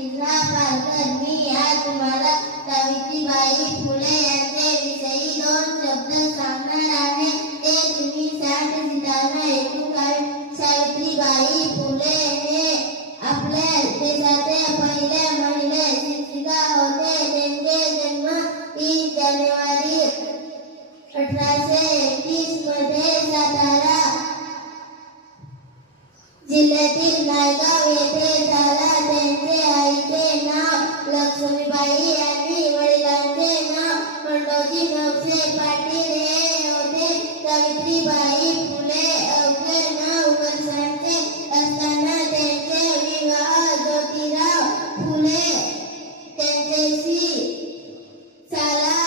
जिल्हा पालघर. मी आज तुम्हाला सावित्रीबाई फुले यांचे विषयी 2 शब्द सांगणार आहे. ते तुम्ही शांत चित्ताने ऐकून घ्यावे. सावित्रीबाई फुले हे आपल्या देशाच्या पहिल्या महिला शिक्षिका होते. त्यांचे जन्म 3 जानेवारी 1831 मध्ये सातारा जिल्ह्यातील नायगाव येथे झाला. त्यांचे आईचे नाव लक्ष्मीबाई आणि वडिलांचे नाव खंडोजी नवसे पाटील हे होते. सावित्रीबाई फुले अवघे 9 वर्षांचे असताना त्यांचे विवाह ज्योतिराव फुले यांच्याशी झाला.